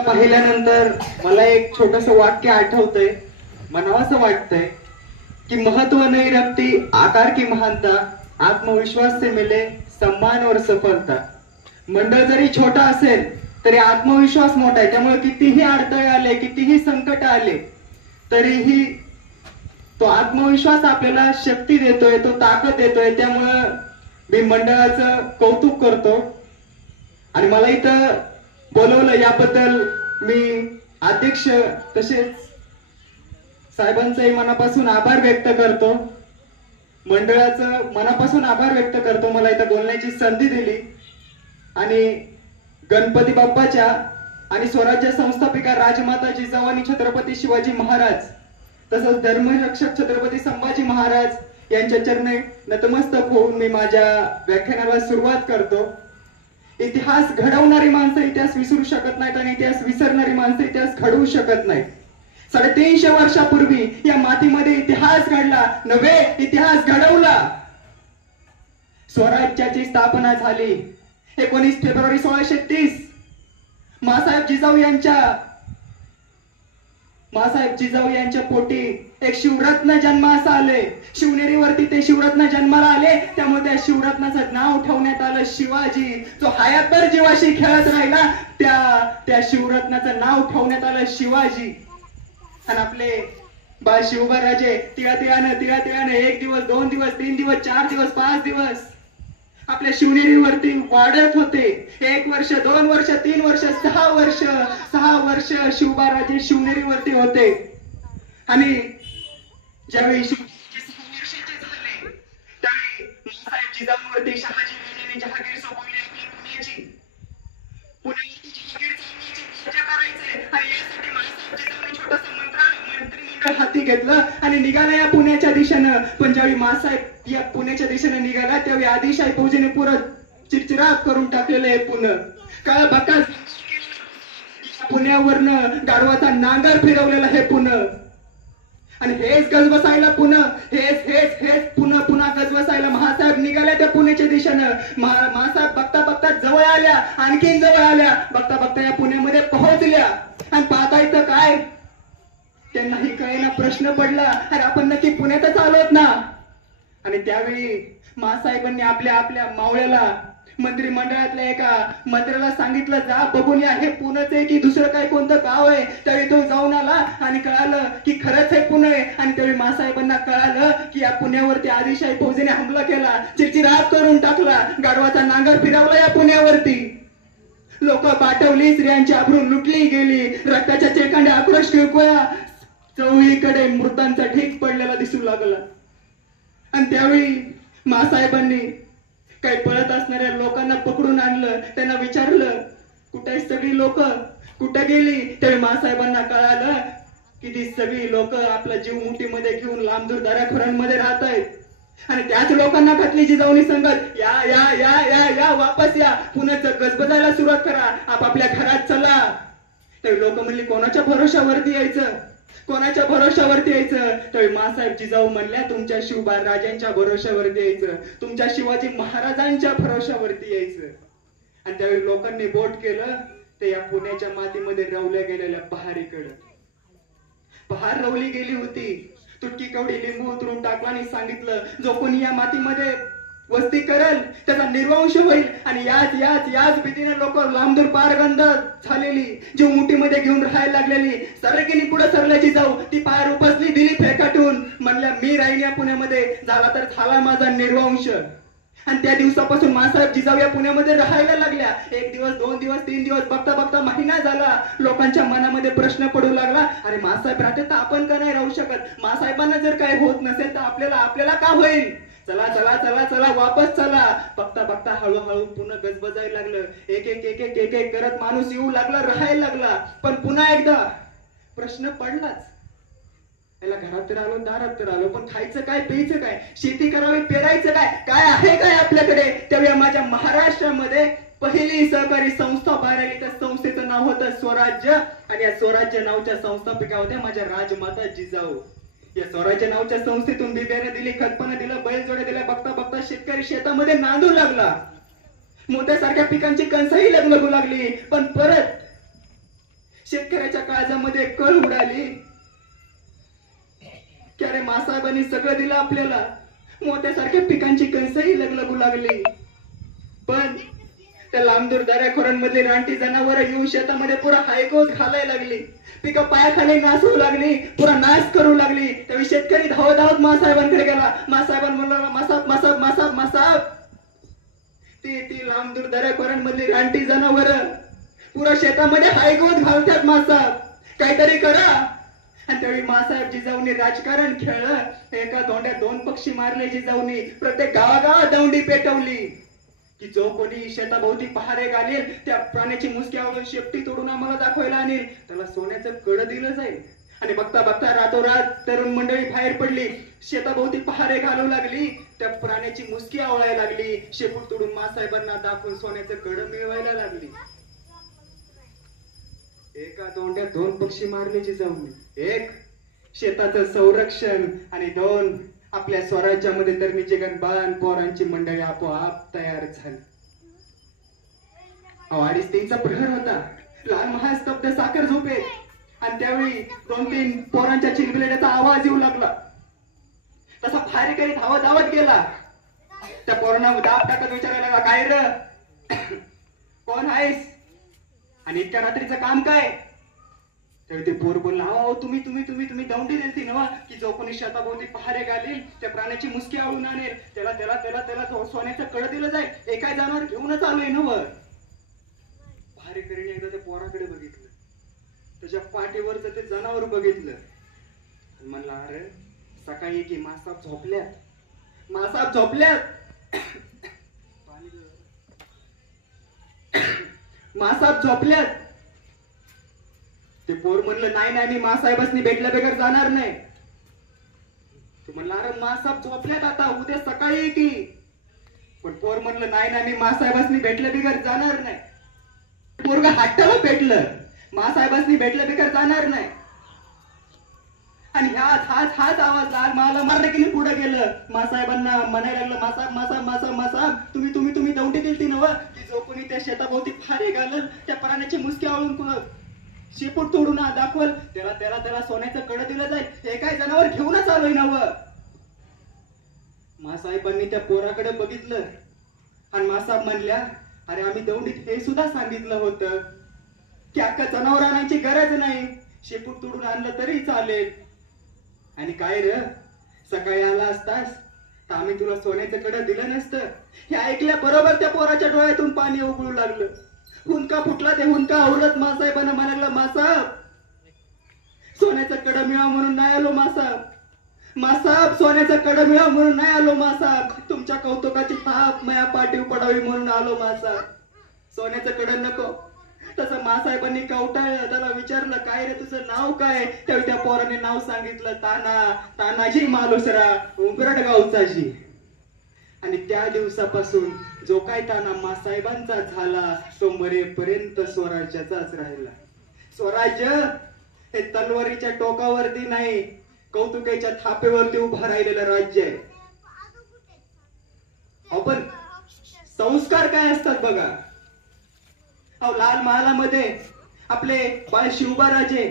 पाहिल्यानंतर मला एक छोटस वाक्य आठवतंय, म्हणावंसं वाटतंय की महत्व नहीं रखती आकार की महानता, आत्मविश्वास से मिले सम्मान और सफलता। मंडळ जरी छोटा असेल तरी आत्मविश्वास मोठा आहे, त्यामुळे कितीही अडथळे आले, कितीही संकट आले तरीही तो आत्मविश्वास आपल्याला शक्ती देतोय, तो ताकद देतोय। त्यामुळं मी मंडळाचं कौतुक करतो आणि मला इथं बोलवलं याबद्दल मी अध्यक्ष तसेच साहेबांचंही मनापासून आभार व्यक्त करतो, मंडळाचं मनापासून आभार व्यक्त करतो। मला इथं बोलण्याची संधी दिली आणि गणपती बाप्पाच्या आणि स्वराज्य संस्थापिका राजमाता जिजाऊ आणि छत्रपती शिवाजी महाराज तसंच धर्मरक्षक छत्रपती संभाजी महाराज यांच्या चरणी नतमस्तक होऊन मी माझ्या व्याख्यानाला सुरुवात करतो। इतिहास घडवणारी माणसं इतिहास विसरू शकत नाहीत आणि इतिहास विसरणारी माणसं इतिहास घडवू शकत नाहीत। 350 वर्षापूर्वी या मातीमध्ये इतिहास घडला, नवे इतिहास घडवला। स्वराज्याची स्थापना झाली 19 फेब्रुवारी 1630 मासाहेब जिजाऊ यांच्या पोटी एक शिवरत्न जन्मास आले। शिवनेरीवरती ते शिवरत्न जन्माला आले, त्यामुळे त्या शिवरत्नाचं नाव ठेवण्यात आलं शिवाजी। जो हयातभर जीवाशी खेळत राहिला त्या शिवरत्नाचं नाव ठेवण्यात आलं शिवाजी। आणि आपले बाळ शिवबराजे तिळातिळाने 1 दिवस 2 दिवस 3 दिवस 4 दिवस 5 दिवस आपल्या शिवनेरीवरती वाढत होते। 1 वर्ष 2 वर्ष 3 वर्ष 6 वर्ष शिवबराजे शिवनेरीवरती होते। आणि ज्यावेळी 6 वर्षाचे झाले त्यावेळी मासाहेब जिजाऊंवरती शहाजी राजांनी जहागीर सोपवली आपली पुण्याची पूजा करायचे आणि यासाठी मासाहेब जिजाऊंनी छोटंसं मंत्रिमंडळ हाती घेतलं आणि निघाला या पुण्याच्या दिशेनं। पण ज्यावेळी मासाहेब या पुण्याच्या दिशेनं निघाला त्यावेळी आदिलशाही फौजेने पुरं चिरचिराट करून टाकलेलं आहे पुणे। काळ बकास पुण्यावरनं गाढवाचा नांगर फिरवलेला हे पुणे आणि हेच गजबसायला पुणे, हेच पुन्हा गजबसायला महासाहेब निघाल्या त्या पुण्याच्या दिशेनं। महासाहेब बघता जवळ आल्या, आणखीन जवळ आल्या, बघता या पुण्यामध्ये पोहोचल्या आणि पाहता इथं काय त्यांनाही कळेना, प्रश्न पडला अरे आपण नक्की पुण्यातच आलोत ना। आणि त्यावेळी मासाहेबांनी आपल्या मावळ्याला मंत्रिमंडळातल्या एका मंत्र्याला सांगितलं जा बघून या हे पुणेच आहे की दुसरं काही कोणतं गाव आहे। त्यावेळी तो जाऊन आला आणि कळालं की खरंच हे पुणे आहे। आणि त्यावेळी मासाहेबांना कळालं की या पुण्यावरती आदिलशाही फौजेने हमला केला, चिरचिराट करून टाकला, गाढवाचा नांगर फिरवला या पुण्यावरती। लोक बाटवली, स्त्रियांची आबरू लुटली गेली, रक्ताच्या चेकांड्या आक्रोश किळकोळ्या, चौहीकडे मृतांचा ढीग पडलेला दिसू लागला। आणि त्यावेळी मासाहेबांनी काही पळत असणाऱ्या लोकांना पकडून आणलं, त्यांना विचारलं कुठे सगळी लोक कुठे गेली। त्यावेळी मासाहेबांना कळालं की ती सगळी लोक आपला जीव मुठीमध्ये घेऊन लांब दूर दऱ्याखोऱ्यांमध्ये राहत आहेत। आणि त्याच लोकांना घातली जिजाऊनी संगत, या या या या या वापस या, पुण्याचं गजबजायला सुरुवात करा, आपापल्या घरात चला। त्यावेळी लोक म्हणली कोणाच्या भरोशावरती यायचं, कोणाच्या भरोशावरती यायचं। त्यावेळी मासाहेब जिजाऊ म्हणल्या तुमच्या शिवराजांच्या भरोशावरती यायचं, तुमच्या शिवाजी महाराजांच्या भरोशावरती यायचं। आणि त्यावेळी लोकांनी बोट केलं ते या पुण्याच्या मातीमध्ये रवल्या गेलेल्या पहारीकडे। पहार रवली गेली होती, तुटकी कवडी लिंबू उतरून टाकला आणि सांगितलं जो कोणी या मातीमध्ये वस्ती करेल त्याचा निर्वंश होईल। आणि याच भीतीने लोक लांबदूर पारगंध झालेली, जीव मुठीमध्ये घेऊन राहायला लागलेली, सरकीने पुढे सरल्याची जाऊ ती पाय उपसली, दिली फेकाटून, म्हणल्या मी राहीन या पुण्यामध्ये, झाला तर झाला माझा निर्वंश। आणि त्या दिवसापासून मासाहेब जिजाऊ या पुण्यामध्ये राहायला लागल्या। 1 दिवस 2 दिवस 3 दिवस बघता महिना झाला, लोकांच्या मनामध्ये प्रश्न पडू लागला अरे मासाहेब राहते तर आपण का नाही राहू शकत, मासाहेबांना जर काही होत नसेल तर आपल्याला का होईल, चला वापस चला। बघता हळूहळू पुन्हा गजबजायला लागलं, एक करत माणूस येऊ लागला, राहायला लागला। पण पुन्हा एकदा प्रश्न पडलाच, याला घरात तर आलो दारात तर आलो, पण खायचं काय प्यायचं काय, शेती करावी पेरायचं काय आहे काय आपल्याकडे। त्यावेळी माझ्या महाराष्ट्रामध्ये पहिली सहकारी संस्था बाहेर आली, त्या संस्थेचं नाव होतं स्वराज्य आणि या स्वराज्य नावाच्या संस्थापिका होत्या माझ्या राजमाता जिजाऊ। या स्वराज्य नावाच्या संस्थेतून बिबेने दिली, खतपणा दिलं, बैलजोड्या दिल्या, बघता शेतकरी शेतामध्ये नांदू लागला, मोत्यासारख्या पिकांची कणसही लगू लागली। पण परत शेतकऱ्याच्या काळजामध्ये कळ उडाली की अरे मासाहेबांनी सगळं दिलं आपल्याला, मोत्यासारख्या पिकांची कणसही लगलगू लागली, पण त्या लांबदूर दऱ्याखोऱ्यांमधली रानटी जनावर येऊन शेतामध्ये पुरा हायगोज घालायला लागली, पिकं पायाखाली नासू लागली, पुरा नाश करू लागली. त्यावेळी शेतकरी धावत धावत मासाहेबांकडे गेला. मासाहेबांना म्हणला, मासाब मासाब मासाब मासाब, ती लांबदूर दऱ्याखोऱ्यांमधली रानटी जनावर पुरा शेतामध्ये हायगोज घालतात, मासाब काहीतरी करा. आणि त्यावेळी मासाहेब जिजाऊनी राजकारण खेळलं. एका धोंड्यात 2 पक्षी मारले जिजाऊनी. प्रत्येक गावागावात दौंडी पेटवली की जो कोणी शेताभोवती पहारे घालेल त्या प्राण्याची मुसकी आवळून शेपटी तोडून आम्हाला दाखवायला आणेल त्याला सोन्याचं कड दिलं जाईल. आणि बघता बघता रातोरात तरुण मंडळी बाहेर पडली, शेताभोवती पहारे घालू लागली, त्या प्राण्याची मुसकी आवळायला लागली, शेपूट तोडून मासाहेबांना दाखवून सोन्याचं कड मिळवायला लागली. एका दोंड्यात 2 पक्षी मारले जिजाऊनी. एक शेताचं संरक्षण आणि 2 आपल्या स्वराज्यामध्ये तरणीचे गणबाण पोरांची मंडळी आपोआप तयार झाली. 2:30 प्रहर होता. लाल महाल स्तब्ध साखर झोपेत. आणि त्यावेळी 2-3 पोरांच्या चिलबिलेटाचा आवाज येऊ लागला. तसा भारेकरी धावत धावत गेला. त्या पोरांना दाब टाकत विचारायला लागला, काय र, कोण आहेस आणि इतक्या रात्रीचं काम काय? त्यावेळी ते पोर बोलला, हो तुम्ही तुम्ही तुम्ही तुम्ही दौंडी दिलती ना की जो कोणी शेताभोवती पहारे घालील त्या प्राण्याची मुसकी आवळून आणेल त्याला त्याला त्याला त्याला सोन्याचं कड दिलं जाईल. एका जनावर घेऊनच आलोय ना. पहारेकरीने एकदा त्या पोराकडे बघितलं, त्याच्या पाठीवरच ते जनावर बघितलं, म्हणला, अरे सकाळी की मासाब झोपल्यात, मासाब झोपल्यात, मासाब झोपल्यात. ते पोर म्हणलं, नाही नाही मी मासाहेबांनी भेटल्या बेगर जाणार नाही. तू म्हणला, अरे मासाहेब झोपल्यात आता, उद्या सकाळी की. पण पोर म्हणलं, नाही नाही मी मासाहेबांनी भेटल्या बेगर जाणार नाही. पोरग हट्टाला पेटलं, मासाहेबांनी भेटल्या बेगर जाणार नाही. आणि हाच आवाज लाल मला मारलं की पुढे गेलं. मासाहेबांना म्हणायला लागलं, मासाब मासाब मासाब मासाब, तुम्ही तुम्ही तुम्ही दौंडी दिलती नव की जो कोणी त्या शेताभोवती फारे घालल त्या प्राण्याची मुसकी आवळून शेपूट तोडून दाखवल त्याला त्याला त्याला सोन्याचं कड दिलं जाईल. हे काय जनावर घेऊनच आलोय नव. मासाहेबांनी त्या पोराकडे बघितलं आणि मासाब म्हणल्या, अरे आम्ही दौंडीत हे सुद्धा सांगितलं होतं की अख्खा जनावर आणायची गरज नाही, शेपूट तोडून आणलं तरी चालेल. आणि काय र, सकाळी आला असतास तर आम्ही तुला सोन्याचं कड दिलं नसतं. हे ऐकल्या बरोबर त्या पोराच्या डोळ्यातून पाणी उकळू लागलं. हुंका फुटला. ते हुंका आवडत मासाहेबांना म्हणाला, मासाब सोन्याचं कड मिळाव म्हणून नाही आलो मासाब, मासाब सोन्याचं कड मिळाव म्हणून नाही आलो मासाब, तुमच्या कौतुकाची थाप माया पाठीव पडावी म्हणून आलो मासाब. सोन्याचं कड नको. तसं मासाहेबांनी कवटाळलं, त्याला विचारलं, काय रे तुझं नाव काय? त्यावेळी त्या पोराने नाव सांगितलं, तानाजी मालुसरा उंबरट गावचाजी. आणि त्या दिवसापासून जो काय ताना मासाहेबांचा झाला तो मरेपर्यंत स्वराज्याचाच राहिला. स्वराज्य हे तलवारीच्या टोकावरती नाही, कौतुकाच्या थापेवरती उभा राहिलेलं राज्य आहे. आपण संस्कार काय असतात बघा. लाल महालामध्ये आपले बाळ शिवबाराजे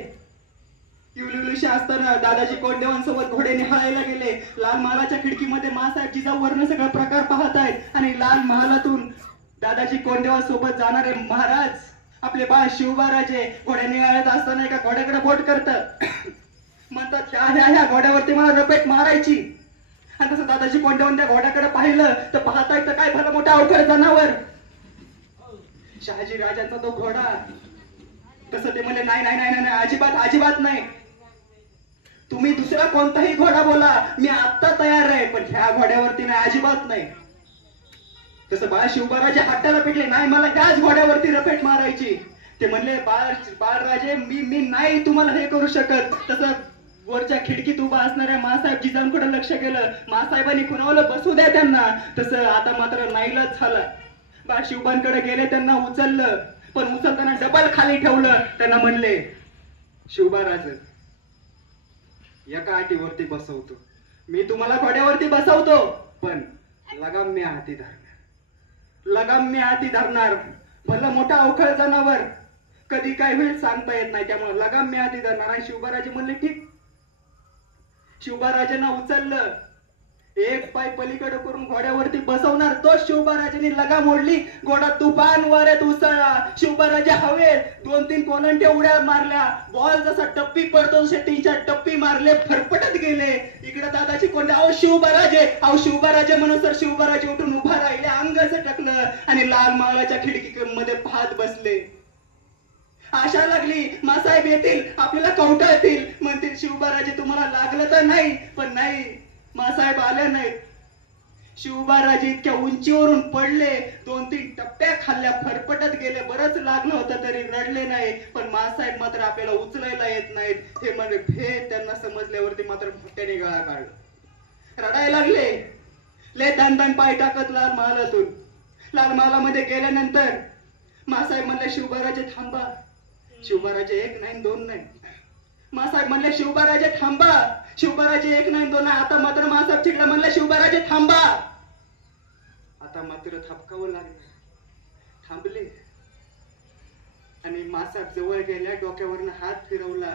युलुलुशे असताना दादाजी कोंडेवांसोबत घोडे निहाळायला गेले. लाल महालाच्या खिडकीमध्ये मासाहेब जिजाऊ वर्ण सगळं प्रकार पाहत आहेत आणि लाल महालातून दादाजी कोंडेवा सोबत जाणारे महाराज आपले बाळ शिवबाराजे घोड्या निहाळत असताना एका घोड्याकडे बोट करतात. म्हणतात, ह्या घोड्यावरती मला रपेट मारायची. आणि तसं दादाजी कोंडेवान त्या घोड्याकडे पाहिलं तर पाहताय तर काय भलं मोठा अवघड जनावर, शहाजी राजांचा तो घोडा. तसं ते म्हणले, नाही नाही नाही नाही अजिबात अजिबात नाही. तुम्ही दुसरा कोणताही घोडा बोला, मी आता तयार आहे, पण ह्या घोड्यावरती नाही, अजिबात नाही. तसं बाळ शिवबाराजे हट्टाला पेटले, नाही मला त्याच घोड्यावरती रपेट मारायची. ते म्हणले, बाळराजे मी नाही तुम्हाला हे करू शकत. तसं वरच्या खिडकीत उभा असणाऱ्या मासाहेब जिजाऊंकडे लक्ष गेलं. मासाहेबांनी कुणाला बसू द्या त्यांना. तसं आता मात्र नाईलाज झाला. बाळ शिवबांकडे गेले, त्यांना उचललं, पण उचलताना डबल खाली ठेवलं. त्यांना म्हणले, शिवबाराज एका अटीवरती बसवतो, मी तुम्हाला घोड्यावरती बसवतो, पण लगाम मी हाती धरणार, लगाम मी हाती धरणार. भलं मोठा अवखळ जनावर कधी काय होईल सांगता येत नाही, त्यामुळे लगाम मी आधी धरणार. आणि शिवबाराजे म्हणले ठीक. शिवबाराजांना उचललं, एक पाय पलीकडे करून घोड्यावरती बसवणार, तो शिवबाराजांनी लगाम ओढली, घोडा तुफान वाऱ्यात उसळला. शिवबाराजे हवेत 2-3 कोलंट्या उड्या मारल्या, बॉल जसा टप्पी पडतो तसे 3-4 टप्पी मारले, फरफटत गेले. इकडे दादाची कोंडे, अहो शिवबाराजे म्हणून सर शिवबाराजे उठून उभा राहिले, अंग झटकलं आणि लाल महालाच्या खिडकीमध्ये पाहत बसले. आशा लागली मासाहेब येतील, आपल्याला कवटाळतील, म्हणतील शिवबाराजे तुम्हाला लागलं तर नाही. पण नाही, मासाहेब आले नाहीत. शिवबाराजे इतक्या उंचीवरून पडले, 2-3 टप्प्या खाल्ल्या, फरफटत गेले. बरंच लागलं होतं तरी रडले नाही. पण मासाहेब मात्र आपल्याला उचलायला येत नाहीत हे म्हणजे हे त्यांना समजल्यावरती मात्र मोठ्याने गळा काढला, रडायला लागले. ले दान पाय टाकत लाल महालातून. लाल महालामध्ये गेल्यानंतर मासाहेब म्हणले शिवबाराजे थांबा. शिवबाराजे 1 नाही 2 नाही. मासाहेब म्हणले शिवबाराजे थांबा. शिवबाराजे 1 नाही 2 नाही. आता मात्र मासाहेब चिडला, म्हणले शिवबाराजे थांबा. आता मात्र थापकावं लागलं. थांबले आणि मासाहेब जवळ गेल्या, डोक्यावरनं हात फिरवला,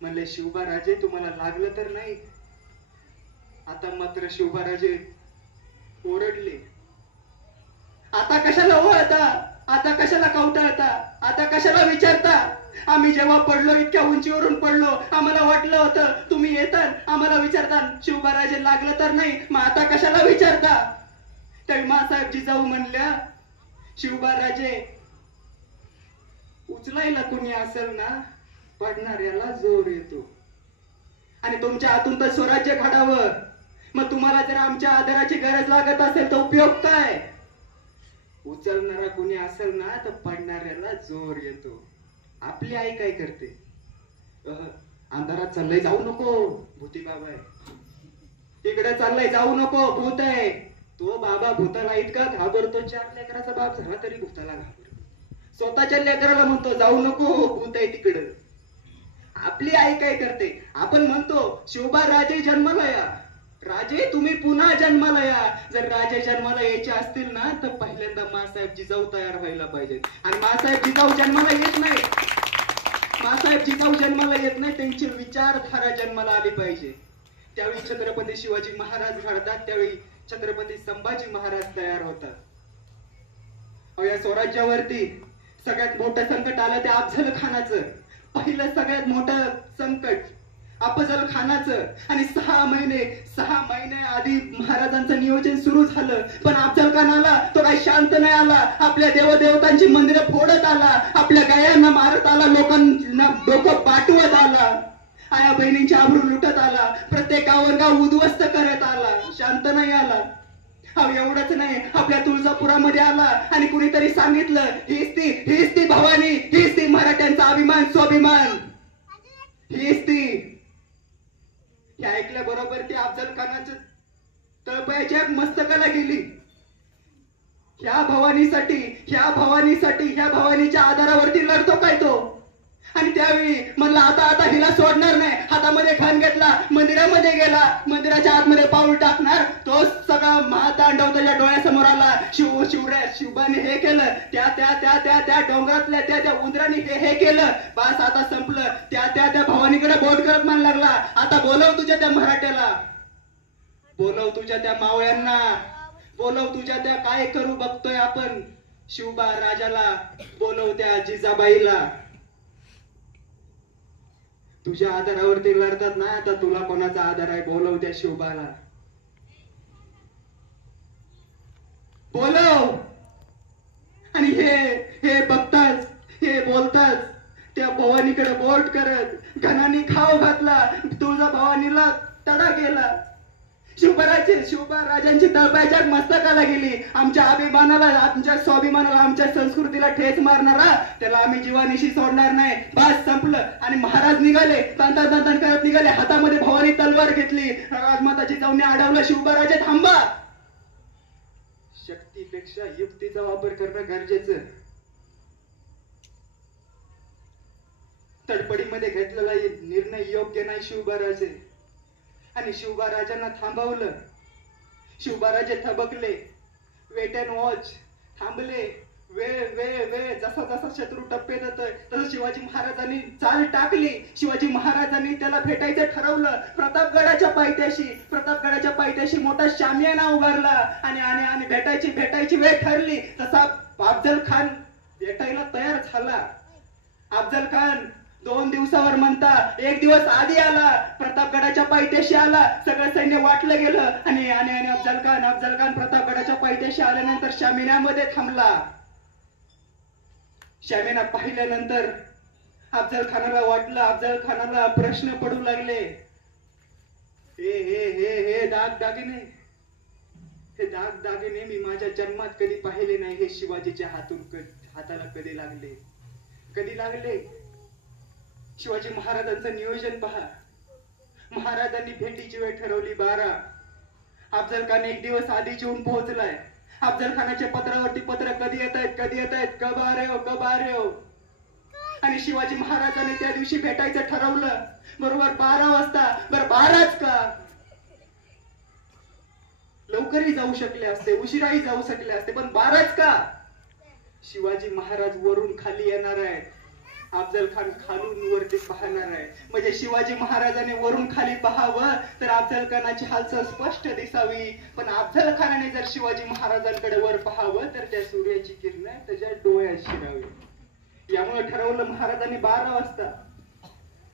म्हणले शिवबाराजे तुम्हाला लागलं तर नाही. आता मात्र शिवबाराजे ओरडले, आता कशाला ओळता, आता कशाला कवटाळता, आता कशाला विचारता. आम्ही जेव्हा पडलो, इतक्या उंचीवरून पडलो, आम्हाला वाटलं होतं तुम्ही येताल, आम्हाला विचारता शिवबाराजे लागलं तर नाही, मग आता कशाला विचारता. त्यावेळी मासाहेब जिजाऊ म्हणल्या, शिवबाराजे उचलायला कोणी असेल ना, पडणाऱ्याला जोर येतो. आणि तुमच्या हातून तर स्वराज्य घडावं. मग तुम्हाला जर आमच्या आदराची गरज लागत असेल तर उपयोग काय. उचलणारा कोणी असेल ना तर पडणाऱ्याला जोर येतो. आपली आई काय करते, अंधारात चाललंय जाऊ नको, भूती बाबा आहे. इकडे चाललंय जाऊ नको, भूत आहे. तो बाबा भूताला इतका घाबरतो, 4 लेकराचा बाप झाला तरी भूताला घाबरतो. स्वतःच्या लेकराला म्हणतो जाऊ नको, भूत आहे तिकडं. आपली आई काय करते, आपण म्हणतो शिवबाराजे जन्माला या, राजे तुम्ही पुन्हा जन्माला या. जर राजे जन्माला यायचे असतील ना तर पहिल्यांदा मासाहेब जिजाऊ तयार व्हायला पाहिजेत. आणि मासाहेब जिजाऊ जन्माला येत नाही, मासाहेब जिजाऊ जन्माला येत नाही, त्यांची विचारधारा जन्माला आली पाहिजे. त्यावेळी छत्रपती शिवाजी महाराज घडतात, त्यावेळी छत्रपती संभाजी महाराज तयार होतात. या स्वराज्यावरती सगळ्यात मोठं संकट आलं ते अफजल खानाचं. पहिलं सगळ्यात मोठं संकट अफजल खानाचं. आणि 6 महिने आधी महाराजांचं नियोजन सुरू झालं, पण अफजल खान आला, तो काही शांत नाही आला. आपल्या देवदेवतांची मंदिरं फोडत आला, आपल्या गायांना मारत आला, लोकांना डोकं पाठवत आला, आया बहिणींची आबरू लुटत आला, प्रत्येक गाव उद्ध्वस्त करत आला, शांत नाही आला. एवढंच नाही, आपल्या तुळजापुरामध्ये आला आणि कुणीतरी सांगितलं हीच ती भवानी, हीच ती मराठ्यांचा अभिमान स्वाभिमान, हीच ती. हे ऐकल्या बरोबर ती अफजल खानाच्या तळपायाच्या मस्तकाला गेली. ह्या भवानीसाठी, ह्या भवानीच्या आधारावरती लढतो काय तो. आणि त्यावेळी म्हणला आता हिला सोडणार नाही. हातामध्ये खान घेतला, मंदिरामध्ये गेला, मंदिराच्या आतमध्ये पाऊल टाकणार, तो सगळा महातांडव त्याच्या डोळ्यासमोर आला. शिवबाने हे केलं, त्या डोंगरातल्या त्या उंदराने हे केलं, बस आता संपलं. त्या भवानीकडे बोट करत मान लागला, आता बोलव तुझ्या त्या मराठ्याला, बोलव तुझ्या त्या मावळ्यांना, बोलव तुझ्या त्या काय करू बघतोय आपण शिवबा राजाला, बोलव त्या जिजाबाईला. तुझ्या आधारावरती लढतात ना, आता तुला कोणाचा आधार आहे, बोलव त्या शिवबाला, बोलव. आणि हे बघताच, हे बोलताच त्या भवानीकडे बोट करत घनानी खाव घातला, तुळजा भवानीला तडा गेला. शिवबा राजांची तळपायाच्या मस्तकाला गेली. आमच्या अभिमानाला, आमच्या स्वाभिमानाला, आमच्या संस्कृतीला ठेच मारणारा त्याला आम्ही जीवानिशी सोडणार नाही, बस संपलं. आणि महाराज निघाले, तांतन करत निघाले, हातामध्ये भवानी तलवार घेतली. राजमाताची जाऊन अडवलं, शिवबा राजे थांबा. शक्तीपेक्षा युक्तीचा वापर करणं गरजेचं. तडपडीमध्ये घेतलेला निर्णय योग्य नाही शिवबाराजे. आणि शिवबाराजांना थांबवलं. शिवबाराजे थबकले, वेट अँड वॉच, थांबले, वेळ जसा जसा शत्रू टप्पे देतोय तसं शिवाजी महाराजांनी चाल टाकली. शिवाजी महाराजांनी त्याला भेटायचं ठरवलं. प्रतापगडाच्या पायथ्याशी मोठा शामियाना उभारला आणि भेटायची वेळ ठरली. तसा अफजल खान भेटायला तयार झाला. अफजल खान 2 दिवसावर म्हणता 1 दिवस आधी आला. प्रतापगडाच्या पायथ्याशी आला. सगळं सैन्य वाटलं गेलं आणि अफजल खान प्रतापगडाच्या पायथ्याशी आल्यानंतर शामियानामध्ये थांबला. शामियाना पाहिल्यानंतर अफजल खानाला प्रश्न पडू लागले. हे दागदागिने मी माझ्या जन्मात कधी पाहिले नाही. हे शिवाजीच्या हाताला कधी लागले. शिवाजी महाराजांचं नियोजन पहा. महाराजांनी भेटीची वेळ ठरवली 12. अफजल खान 1 दिवस आधीच येऊन पोहोचलाय. अफजल खानाच्या पत्रावरती पत्र कधी येत आहेत कब आ रहे हो. आणि शिवाजी महाराजांनी त्या दिवशी भेटायचं ठरवलं. बरोबर 12 वाजता. बरं 12च का? लवकरही जाऊ शकले असते, उशिराही जाऊ शकले असते, पण 12च का? शिवाजी महाराज वरून खाली येणार आहेत. अफजल खान खालून वरती पाहणार आहे. म्हणजे शिवाजी महाराजांनी वरून खाली पाहावं तर अफजल खानाची हालचाल स्पष्ट दिसावी. पण अफजल खानाने जर शिवाजी महाराजांकडे वर पाहावं तर त्या सूर्याची किरण त्याच्या डोळ्यात शिरावी. यामुळे ठरवलं महाराजांनी 12 वाजता.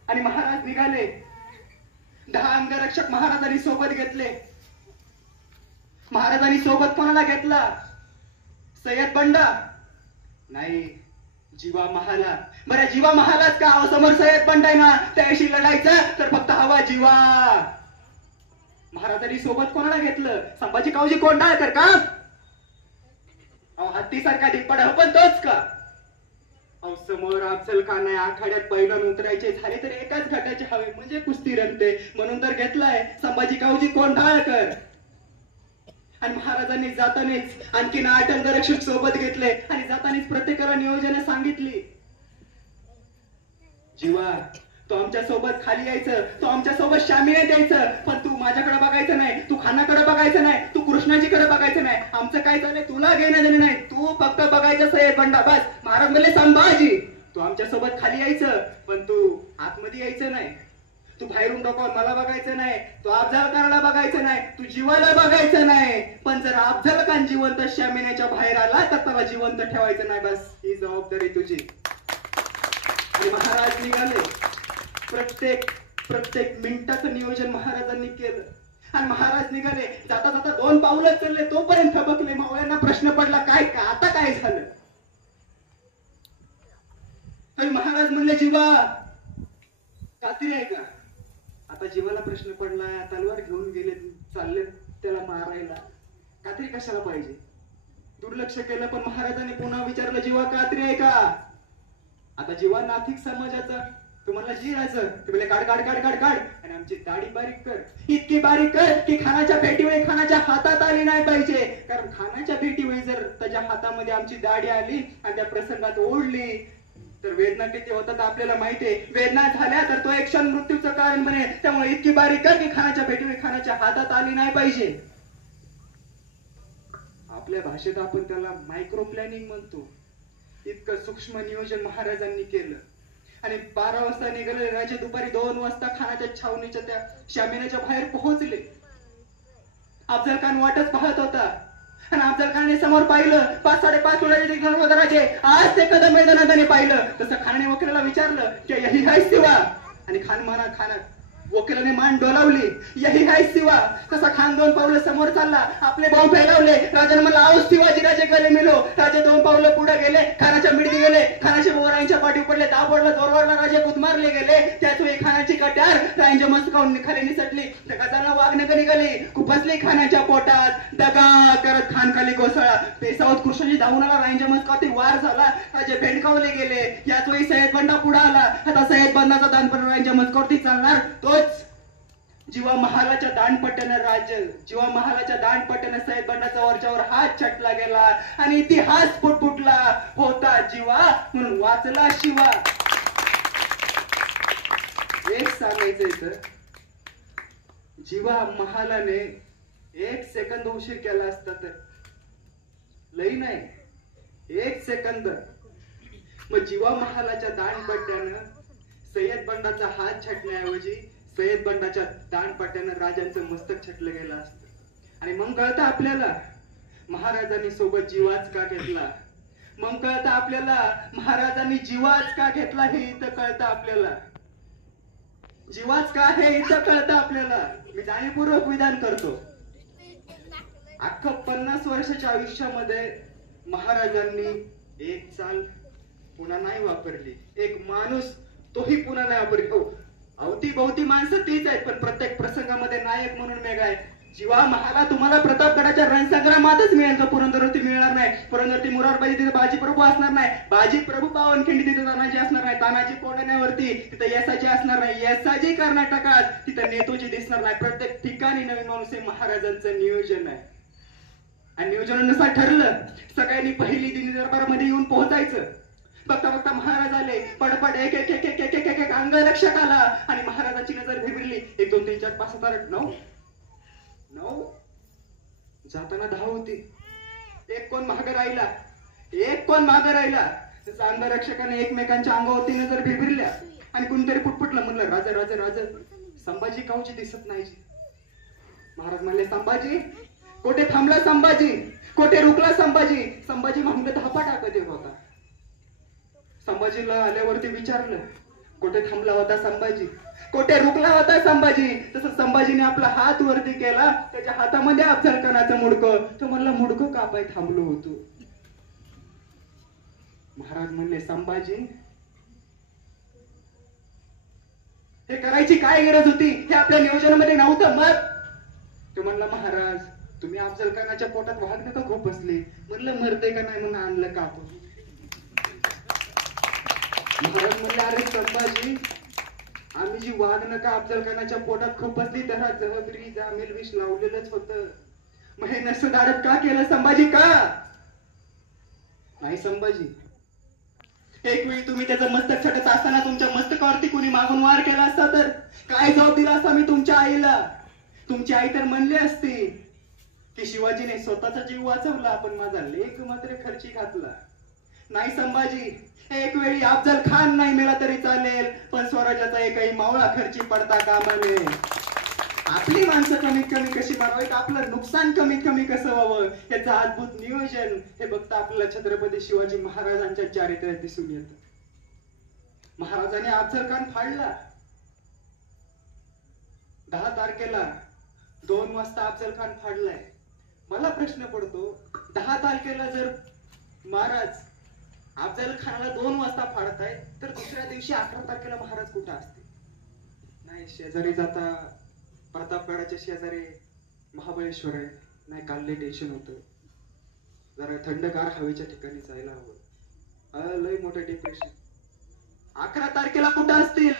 आणि महाराज निघाले. 10 अंगरक्षक महाराजांनी सोबत घेतले. महाराजांनी सोबत कोणाला घेतला? सय्यद बंडा नाही, जीवा महाला. बरं जीवा महालाच का? समोर सय्यद बंडा आहे ना, त्याशी लढायचं तर फक्त हवा जीवा. महाराजांनी सोबत कोणाला घेतलं? संभाजी कावजी कोंढाळकर का? हत्तीसारखा धिप्पाड पण तोच का? समोर अफजल खान आहे. आखाड्यात पैलवान उतरायचे झाले तर एकाच घाटाचे हवे म्हणजे कुस्ती रंगते. म्हणून तर घेतलाय संभाजी कावजी कोंढाळकर. आणि महाराजांनी जातानीच आणखीन 8 अंगरक्षक सोबत घेतले आणि जातानीच प्रत्येकाला नियोजन सांगितली. जीवा तू आमच्या सोबत खाली यायचं, तू आमच्या सोबत शामियात यायचं, पण तू माझ्याकडे बघायचं नाही, तू खानाकडे बघायचं नाही, तू कृष्णाजीकडे बघायचं नाही. आमचं काय चाललंय तुला घेणं देणं नाही. तू फक्त बघायचं सय्यद बंडा बस. महाराज म्हणले संभाजी तू आमच्या सोबत खाली यायचं, पण तू आतमध्ये यायचं नाही. तू बाहेरून डोकावून मला बघायचं नाही, तू अफजल खानाला बघायचं नाही, तू जीवाला बघायचं नाही. पण जर अफजल खान जिवंत शामियानाच्या बाहेर आला तर त्याला जिवंत ठेवायचं नाही. बस ही जबाबदारी तुझी. आणि महाराज निघाले. प्रत्येक मिनिटाचं नियोजन महाराजांनी केलं. आणि महाराज निघाले. जाता 2 पावलं चालले तोपर्यंत थबकले. मावळ्यांना प्रश्न पडला काय का आता काय झालं? आणि महाराज म्हणले जीवा कात्री आहे का? आता जीवाला प्रश्न पडला. तलवार घेऊन गेले, चालले त्याला मारायला. कात्री कशाला पाहिजे? दुर्लक्ष केलं. पण महाराजांनी पुन्हा विचारलं जीवा कात्री आहे का? आता जीवा नाथिक समाजाचा. तुम्हाला जिरायचं ते बोले काढ आणि आमची दाढी बारीक कर. इतकी बारीक कर की खानाच्या भेटीवेळी खानाच्या हातात आली नाही पाहिजे. कारण खानाच्या भेटीवेळी जर त्याच्या हातामध्ये आमची दाढी आली आणि त्या प्रसंगात ओढली तर वेदना किती होतात आपल्याला माहितीये. वेदना झाल्या तर तो एक क्षण मृत्यूचं कारण बनेल. त्यामुळे इतकी बारीक कर की खानाच्या भेटीवेळी खानाच्या हातात आली नाही पाहिजे. आपल्या भाषेत आपण त्याला मायक्रो प्लॅनिंग म्हणतो. इतकं सूक्ष्म नियोजन महाराजांनी केलं. आणि 12 वाजता निघाले राजे. दुपारी 2 वाजता खानाच्या छावणीच्या त्या शामियानाच्या बाहेर पोहोचले. अफजल खान वाटच पाहत होता. आणि अफजल खानने समोर पाहिलं 5-5:30 राजे. आज ते कदम मैदानात पाहिलं. तसं खानाने वकिलाला विचारलं की यही है शिवा. आणि खान वकिलाने मान डोलावली. यही है शिवा. तसा खान 2 पावलं समोर चालला. आपले भाऊ फैलावले. राजाने म्हणलं आओ शिवाजी राजे गले मिलो. राजे 2 पावलं पुढे गेले. खानाच्या मिडती गेले. खानाचे भाऊ रायांच्या पाठी पडले. दाबोडला जोरवाडला राजे कुदमारले गेले. त्याच वेळी खानाची कट्यार रायांच्या मस्तकावून खाली निसटली. गजाला वाघनगर निघाली. खुपसली खानाच्या पोटात. दगा करत खान खाली कोसळला. पेसावत कृष्णाजी धावून आला. रायांच्या मस्तकावरती वार झाला. राजे भेंडकावले गेले. याच वेळी सय्यद बंडा पुढे आला. आता सय्यद बंडाचा दानपट रायांच्या मस्तकावरती चालणार. जीवा महालाच्या दानपट्ट्याने सय्यद बंडाचा वरच्यावर हात छटला गेला. आणि इतिहास फुटफुटला. होता जीवा म्हणून वाचला शिवा. एक सांगायचंय तर जीवा महालाने 1 सेकंद उशीर केला असता तर लई नाही एक सेकंद. मग जीवा महालाच्या दांडपट्ट्यानं सय्यद बंडाचा हात छाटण्याऐवजी सय्यद बंडाच्या दांडपट्ट्यानं राजांचं मस्तक छाटलं गेलं असतं. आणि मग कळतं आपल्याला महाराजांनी सोबत जीवाच का घेतला. मग कळतं आपल्याला महाराजांनी जीवाच का घेतला. हे इथं कळतं आपल्याला. जीवाच का हे इथं कळतं आपल्याला. मी जाणीवपूर्वक विधान करतो. अख्खं 50 वर्षाच्या आयुष्यामध्ये महाराजांनी एक चाल पुन्हा नाही वापरली. एक माणूस तोही पुन्हा नाही वापरली. हो, अवतीभोवती माणसं तीच आहेत, पण प्रत्येक प्रसंगामध्ये नायक म्हणून मेघ आहे. जीवा महाला तुम्हाला प्रतापगडाच्या रणसंग्रामातच मिळेल. तो पुरंदरवरती मिळणार नाही. पुरंदरवरती मुरारबाजी तिथे बाजी प्रभू असणार नाही. बाजी प्रभू पावनखिंडी तिथे तानाजी असणार नाही. तानाजी कोंढण्यावरती तिथे येसाजी असणार नाही. येसाजी कर्नाटकात तिथे नेतोजी दिसणार नाही. प्रत्येक ठिकाणी नवीन माणूस हे महाराजांचं नियोजन आहे. आणि नियोजनानुसार ठरलं सगळ्यांनी पहिली दिनी दरबारामध्ये येऊन पोहोचायचं. बघता बघता महाराज आले. पडपड एक एक एक एक एक एक एक एक अंगरक्षक आला आणि महाराजांची नजर भिरली. 1 2 3 4 5 6 7 8 9 जाताना 10 होती. एक कोण मागं राहिला. एक कोण मागं राहिला. अंगरक्षकाने एकमेकांच्या अंगावरती नजर भिरल्या आणि कुणीतरी पुटपुटलं. म्हणलं राजा राजा राजा संभाजी काऊची दिसत नाही. महाराज म्हणले संभाजी कोठे थांबला. संभाजी कोठे रुकला. संभाजी संभाजी म्हणलं धापा टाकत येत होता. संभाजीला आल्यावरती विचारलं कुठे थांबला होता संभाजी. कोठे रुकला होता संभाजी. तसं संभाजीने आपला हात वरती केला. त्याच्या हातामध्ये अफजलखानाचं मुडकं. तो म्हणला मुडकं कापाय थांबलो होतो. महाराज म्हणले संभाजी हे करायची काय गरज होती. हे आपल्या नियोजनामध्ये नव्हतं. मग तो म्हणला महाराज तुम्ही अफजलखानाच्या पोटात वाघ नका खूप बसले. म्हणलं मरते का नाही म्हणून आणलं कापून. महाराज म्हणले अरे संभाजी आम्ही जी वाघ नका अफजलखानाच्या पोटात खूप बसली त्याला जहबरी जामील विष लावलेलंच होतं. मग हे नसं धाडत का केलं संभाजी. का नाही संभाजी एक वेळी तुम्ही त्याचं मस्तक छटत असताना तुमच्या मस्तकावरती कुणी मागून वार केला असता तर काय जबाब दिला असता मी तुमच्या आईला. तुमची आई तर म्हणली असती की शिवाजीने स्वतःचा जीव वाचवला पण माझा लेक मात्र खर्ची घातला. नाही संभाजी एक वेळी अफजल खान नाही मिळाला तरी चालेल पण स्वराज्याचा एकही मावळा खर्ची पडता कामा नये. आपली माणसं कमीत कमी कशी मारावीत. आपलं नुकसान कमीत कमी कसं व्हावं याचं अद्भुत नियोजन हे बघता आपल्याला छत्रपती शिवाजी महाराजांच्या चारित्र्यात दिसून येतं. महाराजांनी अफजल खान फाडला. 10 तारखेला 2 वाजता अफजल खान फाडलाय. मला प्रश्न पडतो 10 तारखेला जर महाराज अफजल खानाला 2 वाजता फाडताय तर दुसऱ्या दिवशी 11 तारखेला महाराज कुठं असते. नाही शेजारी जाता प्रतापगडाच्या शेजारी महाबळेश्वर आहे. नाही काल लय टेन्शन होतं. जरा थंडगार हवेच्या ठिकाणी जायला हवं. लय मोठं डिप्रेशन. 11 तारखेला कुठं असतील.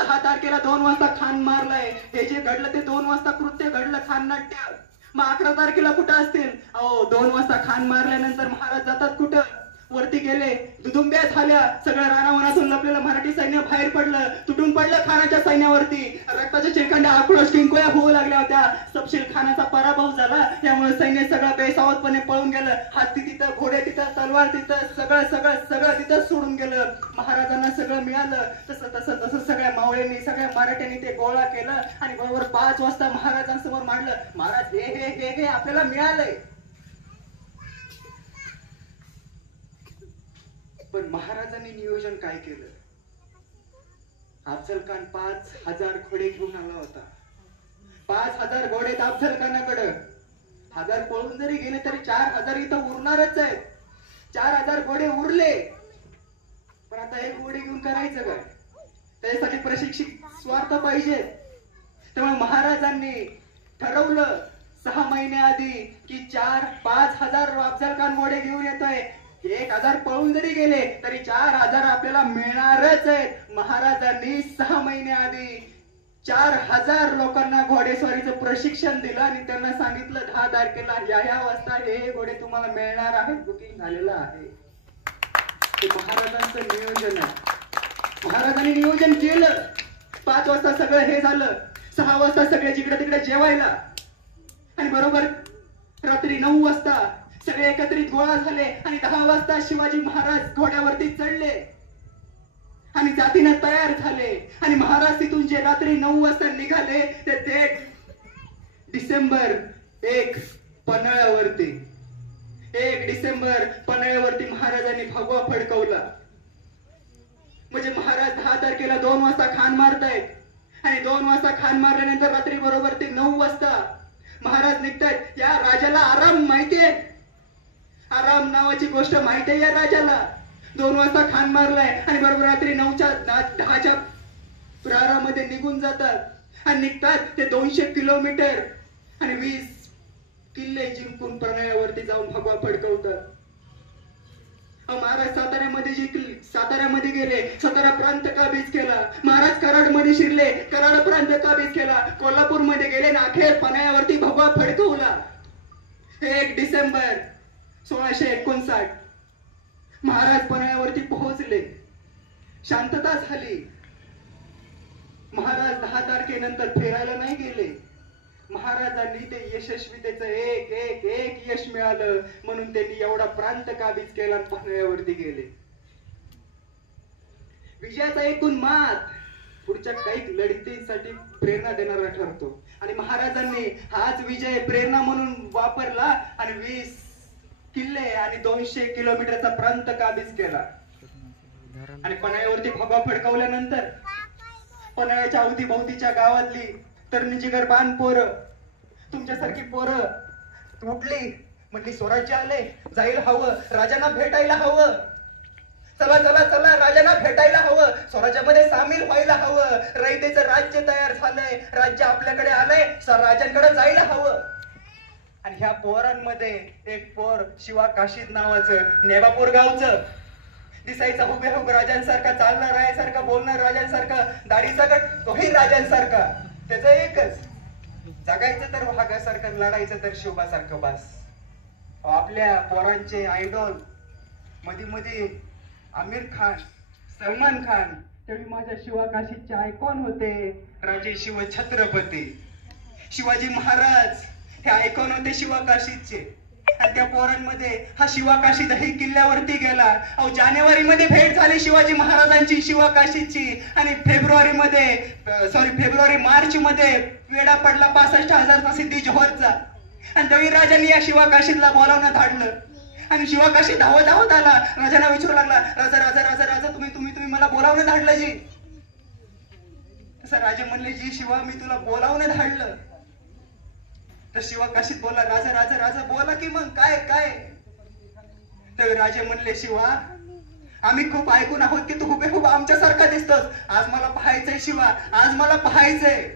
10 तारखेला 2 वाजता खान मारलाय. हे जे घडलं ते 2 वाजता कृत्य घडलं खान नाट्य. मग 11 तारखेला कुठं असतील. 2 वाजता खान मारल्यानंतर महाराज जातात कुठं. वरती गेले. दुदुंब्या झाल्या. सगळं रानावनातून लपलेलं मराठी सैन्य बाहेर पडलं. तुटून पडलं खानाच्या सैन्यावरती. रक्ताच्या चिरखंड्या आक्रोश किंकोया होऊ लागल्या होत्या. तपशील खानाचा पराभव झाला. त्यामुळे सैन्य सगळं बेसावतपणे पळून गेलं. हत्ती तिथं घोडे तिथं तलवार तिथं सगळं सगळं सगळं तिथं सोडून गेलं. महाराजांना सगळं मिळालं. तसं तसं तसं सगळ्या मावळ्यांनी सगळ्या मराठ्यांनी ते गोळा केलं आणि बरोबर 5 वाजता महाराजांसमोर मांडलं. महाराज हे हे हे हे आपल्याला मिळालंय. पण महाराजांनी नियोजन काय केलं. अफजल खान 5000 घोडे घेऊन आला होता. 5000 घोडे अफजल खानाकडे. 1000 पळून जरी गेले तरी 4000 इथं उरणारच आहेत. 4000 घोडे उरले पण आता हे घोडे घेऊन करायचं काय. त्यासाठी प्रशिक्षित स्वार्थ पाहिजे. त्यामुळे महाराजांनी ठरवलं 6 महिन्याआधी की 4-5 अफजल खान घोडे घेऊन येतोय. 1000 पळून जरी गेले तरी 4000 आपल्याला मिळणारच आहेत. महाराजांनी 6 महिन्याआधी 4000 लोकांना घोडेस्वारीचं प्रशिक्षण दिलं आणि त्यांना सांगितलं 10 तारखेला या वाजता हे घोडे तुम्हाला मिळणार आहेत. बुकिंग झालेलं आहे. ते महाराजांचं नियोजन आहे. महाराजांनी नियोजन केलं. 5 वाजता सगळं हे झालं. 6 वाजता सगळे जिकडे तिकडे जेवायला आणि बरोबर रात्री 9 वाजता सगळे एकत्रित गोळा झाले आणि 10 वाजता शिवाजी महाराज घोड्यावरती चढले आणि जातीनं तयार झाले आणि महाराज तिथून जे रात्री 9 वाजता निघाले ते 1 डिसेंबर 1 पन्हाळ्यावरती 1 डिसेंबर पन्हाळ्यावरती महाराजांनी भगवा फडकवला. म्हणजे महाराज 10 तारखेला 2 वाजता खान मारतायत आणि 2 वाजता खान मारल्यानंतर रात्री बरोबर ते 9 वाजता महाराज निघतायत. या राजाला आराम माहितीये, आराम नावाची गोष्ट माहितीये या राजाला. 2 वाजता खान मारलाय आणि बरोबर रात्री 10च्या प्रहारामध्ये निघून जातात आणि निघतात ते 200 किलोमीटर आणि 20 किल्ले जिंकून पन्हाळ्यावरती जाऊन भगवा फडकवतात. महाराज साताऱ्यामध्ये गेले, सातारा प्रांत काबीज केला. महाराज कराडमध्ये शिरले, कराड प्रांत काबीज केला. कोल्हापूरमध्ये गेले ना अखेर पन्हाळ्यावरती भगवा फडकवला. 1 डिसेंबर 1659 महाराज पन्हाळ्यावरती पोहोचले. शांतता झाली. महाराज 10 तारखेनंतर फिरायला नाही गेले. महाराजांनी ते यशस्वीतेचं एक यश मिळालं म्हणून त्यांनी एवढा प्रांत काबीज केला आणि पन्हाळ्यावरती गेले. विजयाचा एकूण मात पुढच्या काही लढतीसाठी प्रेरणा देणारा ठरतो आणि महाराजांनी हाच विजय प्रेरणा म्हणून वापरला आणि 20 किल्ले आणि 200 किलोमीटरचा प्रांत काबीज केला. आणि पन्हाळ्यावरती भगवा फडकवल्यानंतर पन्हाळ्याच्या अवतीभोवतीच्या गावातली तरुणीची बाण पोरं, तुमच्यासारखी पोरं उठली, म्हटली स्वराज्य आले, जायला हवं, राजांना भेटायला हवं, चला चला चला राजांना भेटायला हवं, स्वराज्यामध्ये सामील व्हायला हवं, रयतेचं राज्य तयार झालंय, राज्य आपल्याकडे आलंय, राजांकडे जायला हवं. आणि ह्या पोरांमध्ये एक पोर शिवा काशीद नावाचं नेबापूर गावचं, दिसायचा हुबेहूब राजांसारखा, चालणार राजांसारखा, बोलणार राजांसारखा, दाढी सकट तोही राजांसारखा. त्याचं एकच, जगायचं तर वाघासारखं, लढायचं तर शिवबासारखं बस. आपल्या पोरांचे आयडॉल मध्ये आमिर खान, सलमान खान, तरी माझ्या शिवा काशीदचे आयकॉन होते राजे शिव छत्रपती शिवाजी महाराज. हे आयकॉन होते शिवा काशीदचे. आणि त्या पोरांमध्ये हा शिवा काशीदही किल्ल्यावरती गेला. अहो जानेवारी मध्ये भेट झाली शिवाजी महाराजांची शिवा काशीदची आणि फेब्रुवारी मार्च मध्ये वेडा पडला 65,000चा सिद्धी जोहरचा. आणि तरी राजांनी या शिवा काशीदला बोलावणं धाडलं आणि शिवा काशीद धावत आला. राजांना विचारू लागला, राजा राजा राजा राजा तुम्ही मला बोलावणं धाडलं जी. तसं राजे म्हणले, जी शिवा मी तुला बोलावणं धाडलं. तर शिवा काशीद बोला, राजा राजा राजा बोला की मग काय काय. तर राजे म्हणले, शिवा आम्ही खूप ऐकून आहोत की तू हुबेहूब आमच्यासारखा दिसतोस. आज मला पाहायचंय शिवा, आज मला पाहायचंय.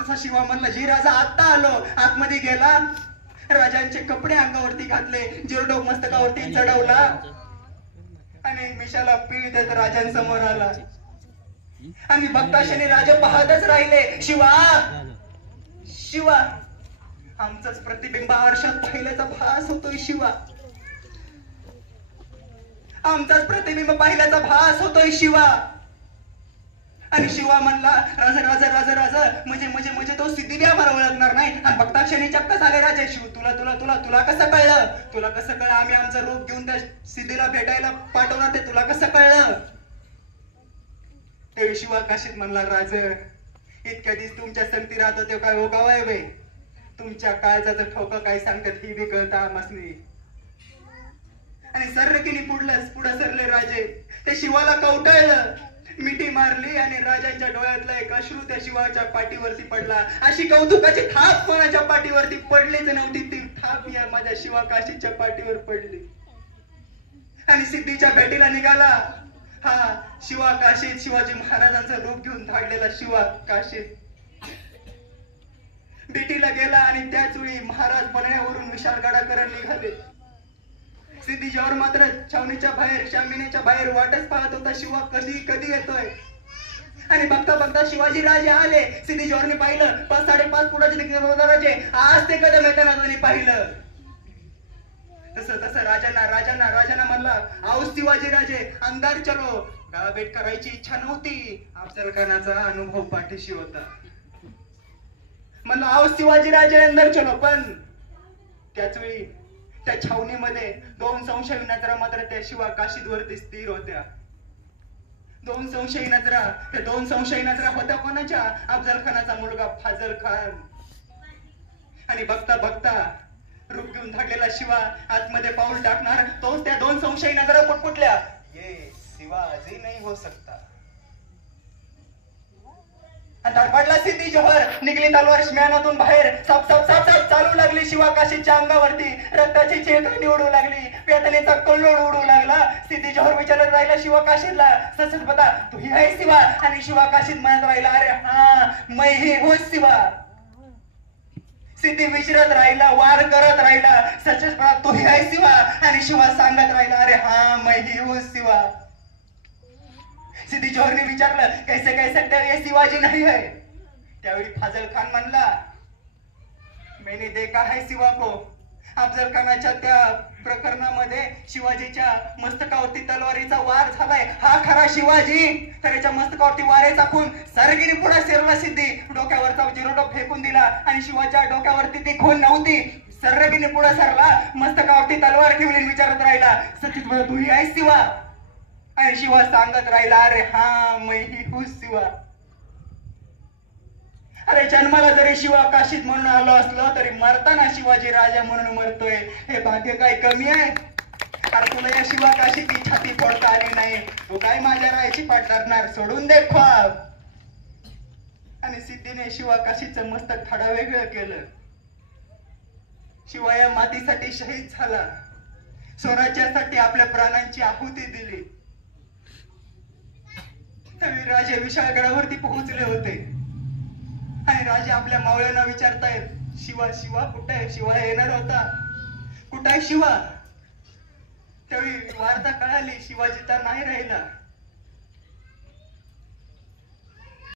तसा शिवा म्हणला, जी राजा आता आलो. आतमध्ये गेला, राजांचे कपडे अंगावरती घातले, जिरडोक मस्तकावरती चढवला आणि मिशाला पीळ देत राजांसमोर आला. आणि बघताशनी राजे पाहतच राहिले, शिवा शिवा आमचंच प्रतिबिंब आरशात पाहिल्याचा भास होतोय शिवा, आमचाच प्रतिबिंब पाहिल्याचा भास होतोय शिवा. आणि शिवा म्हणला, राजा राजा राजा राजा म्हणजे तो सिद्धी आम्हाला ओळखणार नाही. आणि बघता क्षणी चक्क झाले राजे, शिव तुला तुला तुला तुला कसं कळलं, तुला कसं कळलं आम्ही आमचं रूप घेऊन त्या सिद्धीला भेटायला पाठवणार, ते तुला कसं कळलं. ते शिवा काशीद म्हणला, राज इतक्या दिवस तुमच्या संगती राहतो ते काय ओगावाय वे, तुमच्या काळजाचं ठोकं काय सांगतात ही बी कळतं आम्हासनी. आणि सर्रकीने पुढे सरले राजे. ते शिवाला कवटाळलं, मिठी मारली आणि राजांच्या डोळ्यातला एक अश्रू त्या शिवाच्या पाठीवरती पडला. अशी कौतुकाची थाप कोणाच्या पाठीवरती पडलीच नव्हती, ती थाप या माझ्या शिवा काशीदच्या पाठीवर पडली. आणि सिद्धीच्या भेटीला निघाला हा शिवा काशीद, शिवाजी महाराजांचं रूप घेऊन धाडलेला शिवा काशीद. भेटीला गेला आणि त्याच वेळी महाराज पन्हाळ्यावरून विशाळगडाकडे निघाले. सिद्धीच्यावर मात्र छावणीच्या बाहेर, शामिनीच्या बाहेर वाटच पाहत होता शिवा कधी येतोय. आणि बघता बघता शिवाजी राजे आले. सिद्धीच्यावरने पाहिलं 5-5.5 फुटाचे राजे, आज ते कदम येताना त्यांनी पाहिलं. तसं राजांना म्हणला, आओ शिवाजी राजे अंधार चलो. गाळाभेट करायची इच्छा नव्हती, अफजलखानाचा अनुभव पाठीशी होता. म्हणलं आओ शिवाजी राजे अंदर चलो. पण त्याच वेळी त्या छावणीमध्ये 2 संशयी नजरा मात्र त्या शिवा काशीदवरती स्थिर होत्या. 2 संशयी नजरा, त्या 2 संशयी नजरा होत्या कोणाच्या? अफजल खानाचा मुलगा फाजल खान. आणि बघता बघता रूप घेऊन धाडलेला शिवा आतमध्ये पाऊल टाकणार, तोच त्या 2 संशयी नजरा पुटपुटल्या, ये शिवाजी नहीं हो सकता. धडपडला सिद्धी जोहर, निघली तलवार श्मशानातून बाहेर. साप साप साप साप चालू लागली शिवा काशीच्या अंगावरती. रक्ताची चेतणी उडू लागली, वेदनेचा कल्लोळ उडू लागला. सिद्धी जोहर विचारत राहिला शिवा काशीदला, सच बता तू ही आहे शिवा? आणि शिवा काशीद म्हणत राहिला, अरे हा मैं ही हूँ शिवा. सिद्धी विचारत राहिला, वार करत राहिला, सच बता तू ही आहे शिवा? आणि शिवा सांगत राहिला, अरे हा मैं ही हूँ शिवा. सिद्धी जोहरने विचारलं, कैसे कह सकते हो ये शिवाजी नहीं है? त्यावेळी फाजल खान म्हणला, मैंने देखा है शिवा को. अफजल खानाच्या त्या प्रकरणामध्ये शिवाजीच्या मस्तकावरती तलवारीचा वार झालाय, हा खरा शिवाजी. त्याच्या मस्तकावरती वारेचा खून. सरगिरी पुढे शिरला सिद्धी, डोक्यावरचा जिरोडो फेकून दिला आणि शिवाच्या डोक्यावरती ती खून नव्हती. सर्रगिनी पुढे सरला, मस्तकावरती तलवार ठेवली, विचारत राहिला, सचित म्हणा तू ही आहे शिवा? आणि शिवा सांगत राहिला, अरे हा मैं ही हूँ शिवा. अरे जन्माला जरी शिवा काशीत म्हणून आलो असलो तरी मरताना शिवाजी राजा म्हणून मरतोय, हे भाग्य काय कमी आहे? अरे तुला या शिवा काशीची छाती फोडता आली नाही, तू काय माझ्या रायाची पाठ धरणार? सोडून दे ख्वाब. आणि सिद्धीने शिवा काशीचं मस्तक थोडा वेगळं केलं. शिवा या मातीसाठी शहीद झाला, स्वराज्यासाठी आपल्या प्राणांची आहुती दिली. त्यावेळी राजे विशाळगडावरती पोहोचले होते आणि राजे आपल्या मावळ्यांना विचारतायत, शिवा शिवा कुठे आहे? शिवा येणार होता, कुठे आहे शिवा? त्यावेळी वार्ता कळाली, शिवाजी तर नाही राहिला.